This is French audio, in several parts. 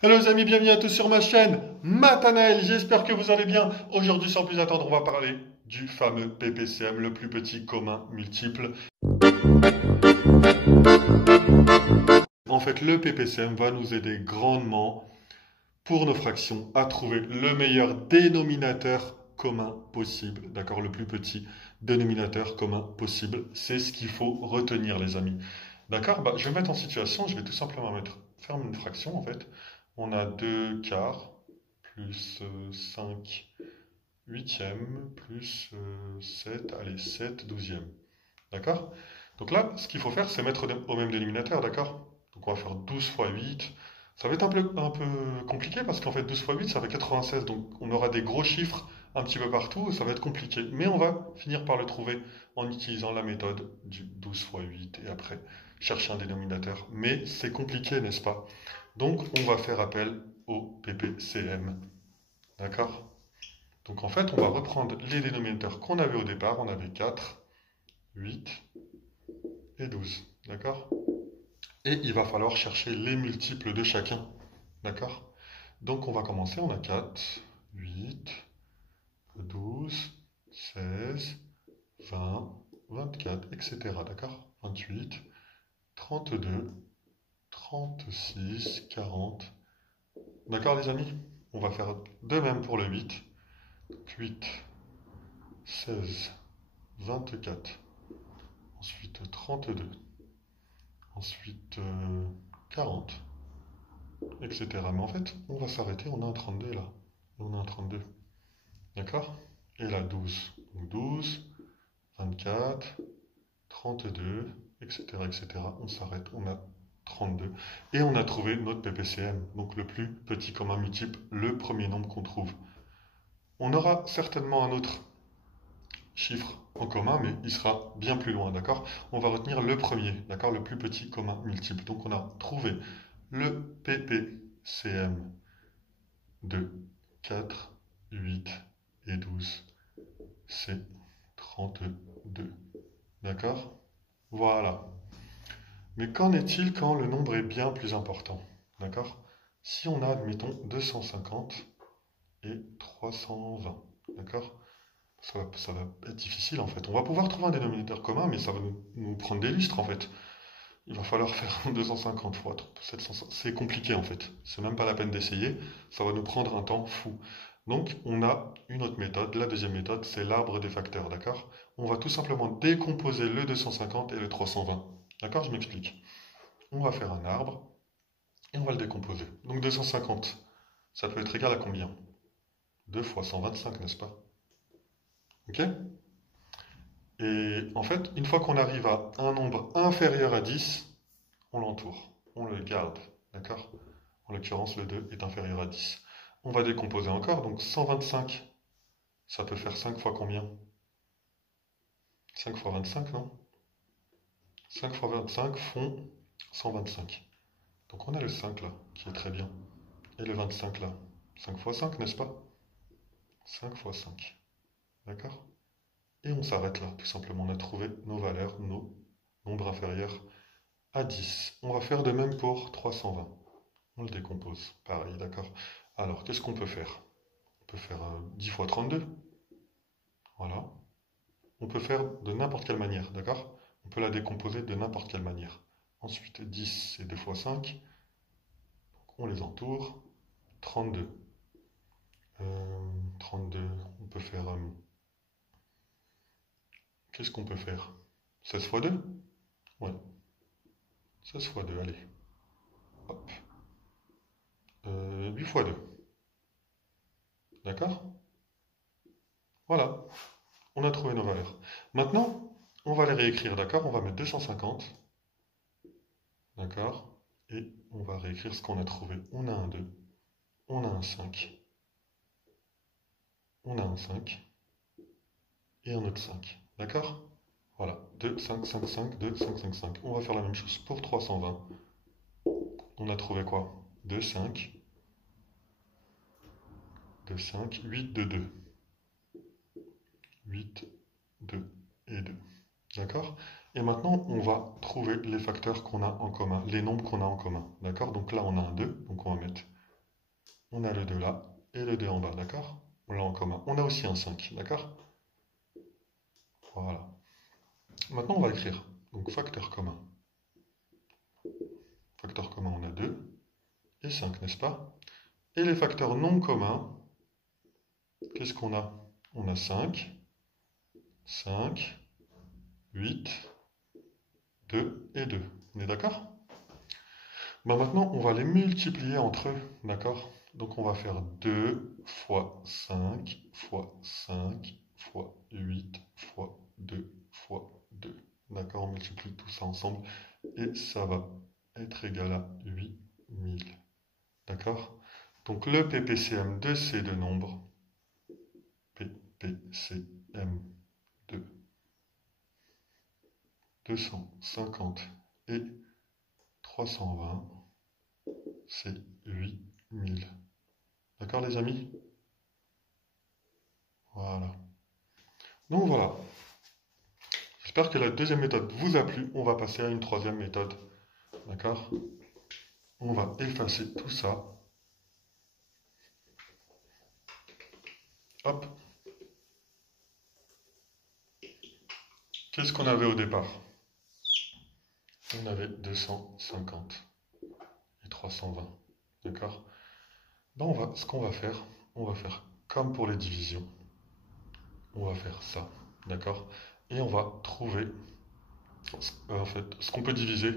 Hello les amis, bienvenue à tous sur ma chaîne Matanael, j'espère que vous allez bien. Aujourd'hui sans plus attendre, on va parler du fameux PPCM, le plus petit commun multiple. En fait, le PPCM va nous aider grandement pour nos fractions à trouver le meilleur dénominateur commun possible. D'accord, le plus petit dénominateur commun possible. C'est ce qu'il faut retenir les amis. D'accord, je vais mettre en situation, je vais tout simplement faire une fraction en fait. On a 2 quarts plus 5 huitièmes plus 7, allez 7 douzièmes. D'accord? Donc là, ce qu'il faut faire, c'est mettre au même dénominateur, d'accord? Donc on va faire 12 fois 8. Ça va être un peu compliqué parce qu'en fait 12 fois 8, ça fait 96. Donc on aura des gros chiffres un petit peu partout, ça va être compliqué. Mais on va finir par le trouver en utilisant la méthode du 12 fois 8 et après chercher un dénominateur. Mais c'est compliqué, n'est-ce pas? Donc on va faire appel au PPCM. D'accord? Donc en fait, on va reprendre les dénominateurs qu'on avait au départ. On avait 4, 8 et 12. D'accord? Et il va falloir chercher les multiples de chacun. D'accord? Donc on va commencer, on a 4, 8, 12, 16, 20, 24, etc. D'accord? 28, 32, 36, 40. D'accord les amis? On va faire de même pour le 8. Donc 8, 16, 24. Ensuite 32. Ensuite 40. Etc. Mais en fait, on va s'arrêter, on a un 32 là. Et on a un 32. D'accord? Et là, 12. Donc 12, 24, 32, etc. etc. On s'arrête, on a 32. Et on a trouvé notre PPCM, donc le plus petit commun multiple, le premier nombre qu'on trouve. On aura certainement un autre chiffre en commun, mais il sera bien plus loin, d'accord? On va retenir le premier, d'accord? Le plus petit commun multiple. Donc on a trouvé le PPCM de 4, 8 et 12. C'est 32. D'accord? Voilà. Mais qu'en est-il quand le nombre est bien plus important? D'accord? Si on a, admettons, 250 et 320. D'accord? Ça va être difficile en fait. On va pouvoir trouver un dénominateur commun, mais ça va nous prendre des lustres en fait. Il va falloir faire 250 fois 750. C'est compliqué en fait. C'est même pas la peine d'essayer. Ça va nous prendre un temps fou. Donc, on a une autre méthode. La deuxième méthode, c'est l'arbre des facteurs. D'accord? On va tout simplement décomposer le 250 et le 320. D'accord? Je m'explique. On va faire un arbre et on va le décomposer. Donc, 250, ça peut être égal à combien? 2 fois 125, n'est-ce pas? Ok? Et en fait, une fois qu'on arrive à un nombre inférieur à 10, on l'entoure, on le garde, d'accord? En l'occurrence, le 2 est inférieur à 10. On va décomposer encore, donc 125, ça peut faire 5 fois combien? 5 fois 25, non? 5 fois 25 font 125. Donc on a le 5 là, qui est très bien. Et le 25 là, 5 fois 5, n'est-ce pas? 5 fois 5, d'accord? Et on s'arrête là, tout simplement. On a trouvé nos valeurs, nos nombres inférieurs à 10. On va faire de même pour 320. On le décompose, pareil, d'accord? Alors, qu'est-ce qu'on peut faire? On peut faire 10 fois 32, voilà. On peut faire de n'importe quelle manière, d'accord? On peut la décomposer de n'importe quelle manière. Ensuite, 10, c'est 2 fois 5. On les entoure. 32. 32, on peut faire... qu'est-ce qu'on peut faire? 16 fois 2? Ouais. 16 fois 2, allez. Hop. 8 fois 2. D'accord? Voilà. On a trouvé nos valeurs. Maintenant, on va les réécrire, d'accord? On va mettre 250. D'accord? Et on va réécrire ce qu'on a trouvé. On a un 2. On a un 5. On a un 5. Et un autre 5. D'accord? Voilà. 2, 5, 5, 5, 2, 5, 5, 5. On va faire la même chose pour 320. On a trouvé quoi? 2, 5, 2, 5, 8, 2, 2. 8, 2 et 2. D'accord? Et maintenant, on va trouver les facteurs qu'on a en commun, les nombres qu'on a en commun. D'accord? Donc là, on a un 2, donc on va mettre on a le 2 là, et le 2 en bas, d'accord? On l'a en commun. On a aussi un 5, d'accord? Voilà. Maintenant, on va écrire. Donc, facteur commun. Facteur commun, on a 2 et 5, n'est-ce pas? Et les facteurs non communs, qu'est-ce qu'on a? On a 5, 8, 2 et 2. On est d'accord? Ben maintenant, on va les multiplier entre eux, d'accord? Donc on va faire 2 fois 5 fois 5 fois 8 fois 2 fois 2. D'accord? On multiplie tout ça ensemble et ça va être égal à 8000. D'accord? Donc le PPCM de ces deux nombres, PPCM de 250 et 320, c'est 8000. D'accord les amis? Voilà. Donc voilà. J'espère que la deuxième méthode vous a plu. On va passer à une troisième méthode. D'accord? On va effacer tout ça. Hop. Qu'est-ce qu'on avait au départ? On avait 250 et 320. D'accord? Ben ce qu'on va faire comme pour les divisions. On va faire ça. D'accord? Et on va trouver en fait, ce qu'on peut diviser.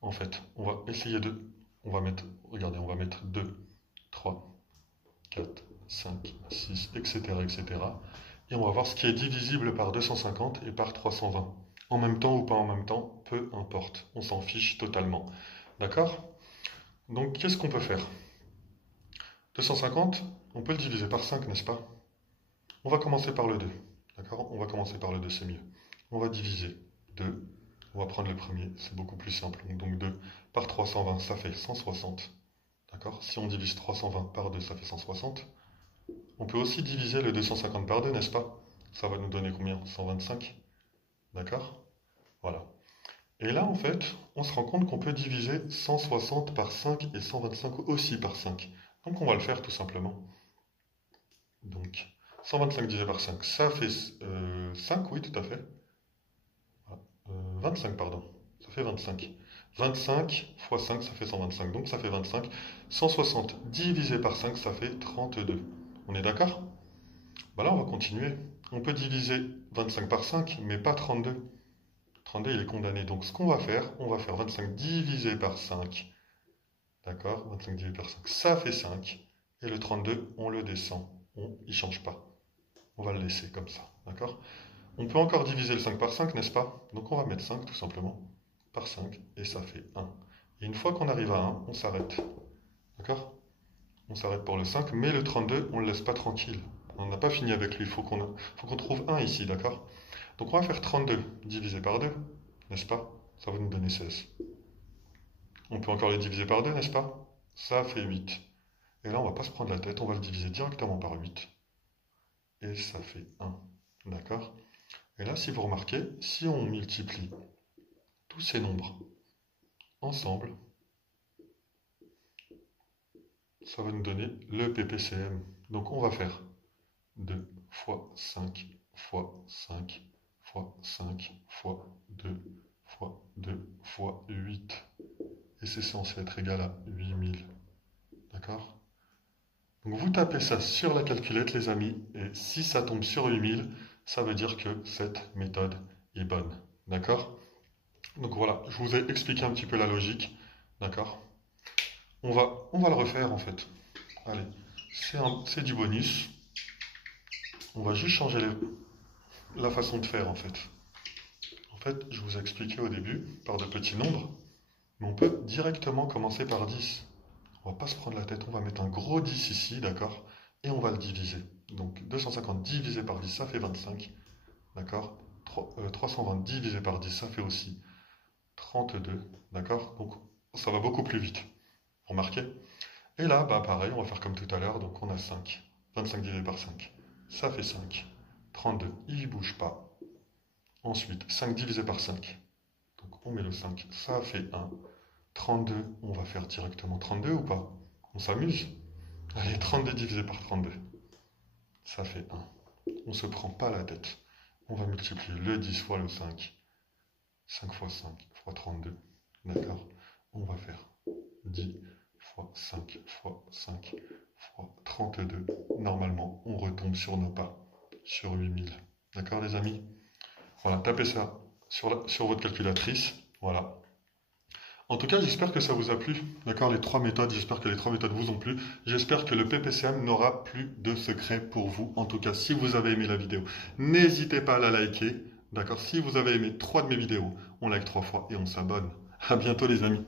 En fait, on va essayer de... On va mettre, regardez, on va mettre 2, 3, 4, 5, 6, etc., etc. Et on va voir ce qui est divisible par 250 et par 320. En même temps ou pas en même temps, peu importe. On s'en fiche totalement. D'accord? Donc, qu'est-ce qu'on peut faire? 250, on peut le diviser par 5, n'est-ce pas? On va commencer par le 2. D'accord? On va commencer par le 2, c'est mieux. On va diviser 2. On va prendre le premier, c'est beaucoup plus simple. Donc 2 par 320, ça fait 160. D'accord? Si on divise 320 par 2, ça fait 160. On peut aussi diviser le 250 par 2, n'est-ce pas? Ça va nous donner combien? 125. D'accord? Voilà. Et là, en fait, on se rend compte qu'on peut diviser 160 par 5 et 125 aussi par 5. Donc on va le faire tout simplement. Donc 125 divisé par 5, ça fait 5, oui, tout à fait. 25, pardon. Ça fait 25. 25 fois 5, ça fait 125. Donc ça fait 25. 160 divisé par 5, ça fait 32. On est d'accord? Bah là, on va continuer. On peut diviser 25 par 5, mais pas 32. 32, il est condamné. Donc ce qu'on va faire, on va faire 25 divisé par 5. D'accord? 25 divisé par 5, ça fait 5. Et le 32, on le descend. Il ne change pas. On va le laisser comme ça. D'accord? On peut encore diviser le 5 par 5, n'est-ce pas? Donc on va mettre 5 tout simplement par 5 et ça fait 1. Et une fois qu'on arrive à 1, on s'arrête. D'accord? On s'arrête pour le 5, mais le 32, on ne le laisse pas tranquille. On n'a pas fini avec lui, il faut qu'on trouve 1 ici, d'accord? Donc on va faire 32 divisé par 2, n'est-ce pas? Ça va nous donner 16. On peut encore le diviser par 2, n'est-ce pas? Ça fait 8. Et là, on va pas se prendre la tête, on va le diviser directement par 8. Et ça fait 1. D'accord? Et là, si vous remarquez, si on multiplie tous ces nombres ensemble, ça va nous donner le PPCM. Donc on va faire 2 fois 5 fois 5 fois 5 fois 2 fois 2 fois 8. Et c'est censé être égal à 8000. D'accord? Donc vous tapez ça sur la calculette, les amis, et si ça tombe sur 8000, ça veut dire que cette méthode est bonne. D'accord? Donc voilà, je vous ai expliqué un petit peu la logique. D'accord? On va le refaire en fait. Allez, c'est du bonus. On va juste changer la façon de faire en fait. En fait, je vous ai expliqué au début par de petits nombres, mais on peut directement commencer par 10. On va pas se prendre la tête, on va mettre un gros 10 ici, d'accord? Et on va le diviser. Donc 250 divisé par 10, ça fait 25. D'accord? 320 divisé par 10, ça fait aussi 32. D'accord? Donc ça va beaucoup plus vite. Remarquez? Et là, bah pareil, on va faire comme tout à l'heure. Donc on a 5. 25 divisé par 5, ça fait 5. 32, il ne bouge pas. Ensuite, 5 divisé par 5. Donc on met le 5, ça fait 1. 32, on va faire directement 32 ou pas? On s'amuse? Allez, 32 divisé par 32. Ça fait 1. On ne se prend pas la tête. On va multiplier le 10 fois le 5. 5 fois 5 fois 32. D'accord? On va faire 10 fois 5 fois 5 fois 32. Normalement, on retombe sur nos pas, sur 8000. D'accord, les amis? Voilà, tapez ça sur votre calculatrice. Voilà. En tout cas, j'espère que ça vous a plu. D'accord, les trois méthodes, j'espère que les trois méthodes vous ont plu. J'espère que le PPCM n'aura plus de secret pour vous. En tout cas, si vous avez aimé la vidéo, n'hésitez pas à la liker. D'accord, si vous avez aimé 3 de mes vidéos, on like 3 fois et on s'abonne. À bientôt les amis.